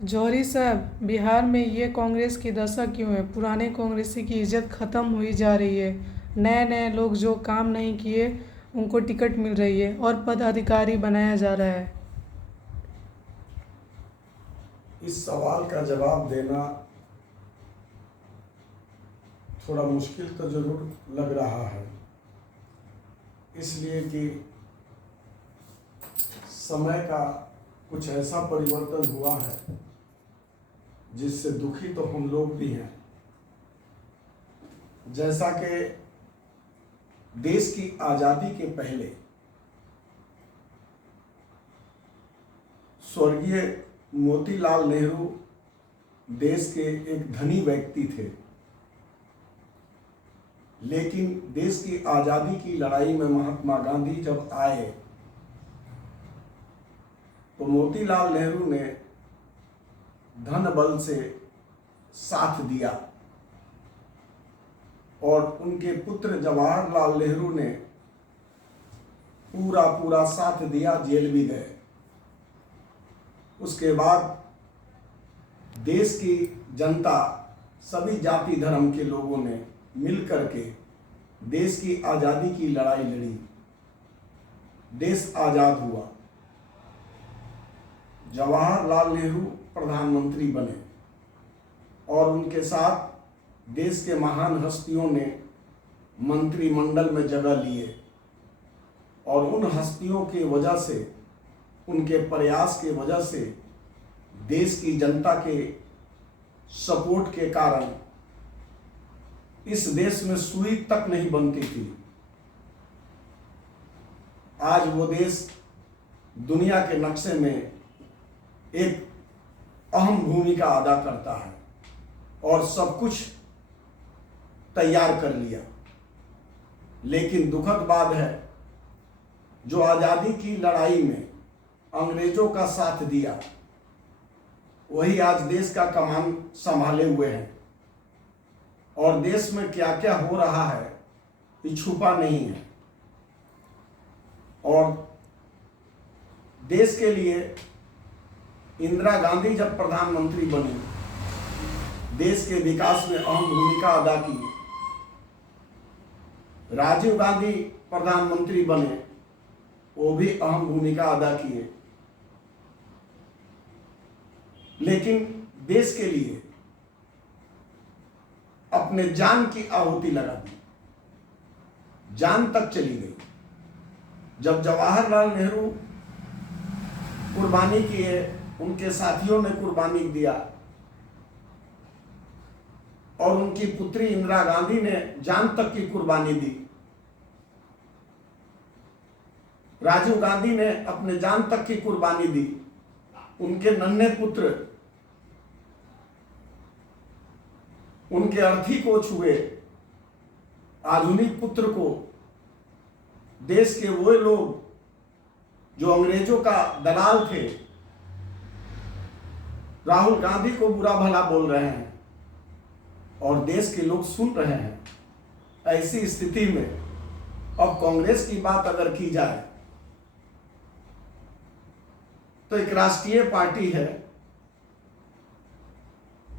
जौहरी साहब, बिहार में ये कांग्रेस की दशा क्यों है? पुराने कांग्रेसी की इज्जत खत्म हुई जा रही है। नए नए लोग जो काम नहीं किए उनको टिकट मिल रही है और पदाधिकारी बनाया जा रहा है। इस सवाल का जवाब देना थोड़ा मुश्किल तो जरूर लग रहा है, इसलिए कि समय का कुछ ऐसा परिवर्तन हुआ है जिससे दुखी तो हम लोग भी हैं। जैसा कि देश की आज़ादी के पहले स्वर्गीय मोतीलाल नेहरू देश के एक धनी व्यक्ति थे, लेकिन देश की आज़ादी की लड़ाई में महात्मा गांधी जब आए तो मोतीलाल नेहरू ने धन बल से साथ दिया और उनके पुत्र जवाहरलाल नेहरू ने पूरा साथ दिया, जेल भी गए। उसके बाद देश की जनता, सभी जाति धर्म के लोगों ने मिलकर के देश की आज़ादी की लड़ाई लड़ी। देश आज़ाद हुआ। जवाहरलाल नेहरू प्रधानमंत्री बने और उनके साथ देश के महान हस्तियों ने मंत्रिमंडल में जगह लिए और उन हस्तियों की वजह से, उनके प्रयास की वजह से, देश की जनता के सपोर्ट के कारण इस देश में सुई तक नहीं बनती थी। आज वो देश दुनिया के नक्शे में एक अहम भूमिका अदा करता है और सब कुछ तैयार कर लिया। लेकिन दुखद बात है, जो आज़ादी की लड़ाई में अंग्रेजों का साथ दिया वही आज देश का कमान संभाले हुए हैं और देश में क्या क्या हो रहा है ये छुपा नहीं है। और देश के लिए इंदिरा गांधी जब प्रधानमंत्री बनी, देश के विकास में अहम भूमिका अदा की। राजीव गांधी प्रधानमंत्री बने, वो भी अहम भूमिका अदा किए। लेकिन देश के लिए अपने जान की आहुति लगा दी, जान तक चली गई। जब जवाहरलाल नेहरू कुर्बानी किए, उनके साथियों ने कुर्बानी दिया और उनकी पुत्री इंदिरा गांधी ने जान तक की कुर्बानी दी। राजीव गांधी ने अपने जान तक की कुर्बानी दी। उनके नन्हे पुत्र उनके अर्थी को छुए, आधुनिक पुत्र को देश के वो लोग जो अंग्रेजों का दलाल थे, राहुल गांधी को बुरा भला बोल रहे हैं और देश के लोग सुन रहे हैं। ऐसी स्थिति में अब कांग्रेस की बात अगर की जाए तो एक राष्ट्रीय पार्टी है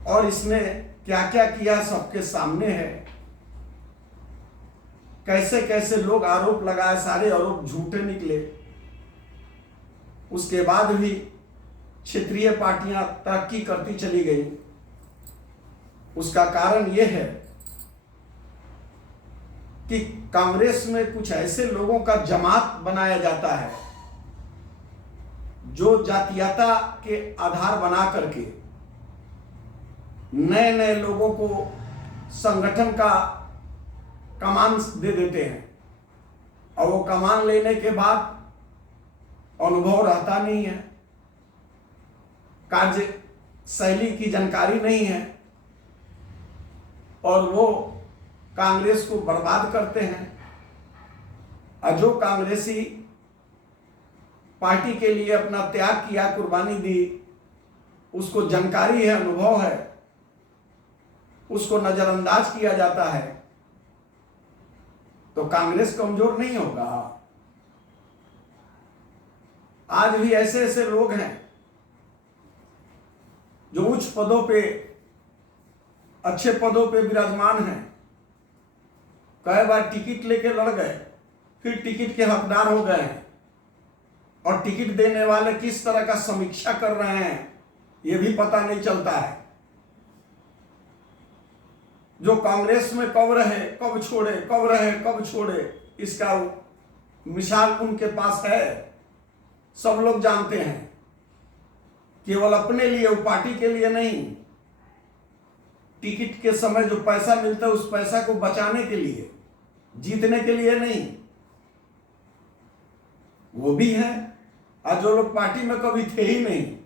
और इसने क्या क्या किया सबके सामने है। कैसे कैसे लोग आरोप लगाए, सारे आरोप झूठे निकले। उसके बाद भी क्षेत्रीय पार्टियां तरक्की करती चली गई। उसका कारण यह है कि कांग्रेस में कुछ ऐसे लोगों का जमात बनाया जाता है जो जातीयता के आधार बना करके नए नए लोगों को संगठन का कमान दे देते हैं और वो कमान लेने के बाद अनुभव रहता नहीं है, कार्य शैली की जानकारी नहीं है और वो कांग्रेस को बर्बाद करते हैं। और जो कांग्रेसी पार्टी के लिए अपना त्याग किया, कुर्बानी दी, उसको जानकारी है, अनुभव है, उसको नजरअंदाज किया जाता है, तो कांग्रेस कमजोर नहीं होगा। आज भी ऐसे ऐसे लोग हैं जो उच्च पदों पे, अच्छे पदों पे विराजमान हैं, कई बार टिकट लेके लड़ गए, फिर टिकट के हकदार हो गए हैं, और टिकट देने वाले किस तरह का समीक्षा कर रहे हैं ये भी पता नहीं चलता है। जो कांग्रेस में कब रहे कब छोड़े, कब रहे कब छोड़े, इसका मिसाल उनके पास है, सब लोग जानते हैं। केवल अपने लिए, वो पार्टी के लिए नहीं, टिकट के समय जो पैसा मिलता है उस पैसा को बचाने के लिए, जीतने के लिए नहीं, वो भी है। और जो लोग पार्टी में कभी थे ही नहीं,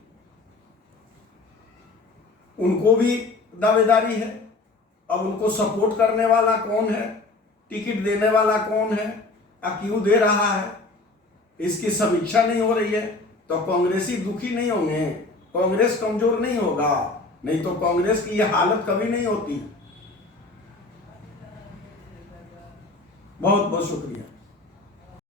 उनको भी दावेदारी है। अब उनको सपोर्ट करने वाला कौन है, टिकट देने वाला कौन है, क्यों दे रहा है, इसकी समीक्षा नहीं हो रही है। तो कांग्रेसी दुखी नहीं होंगे, कांग्रेस कमजोर नहीं होगा, नहीं तो कांग्रेस की यह हालत कभी नहीं होती। बहुत बहुत शुक्रिया।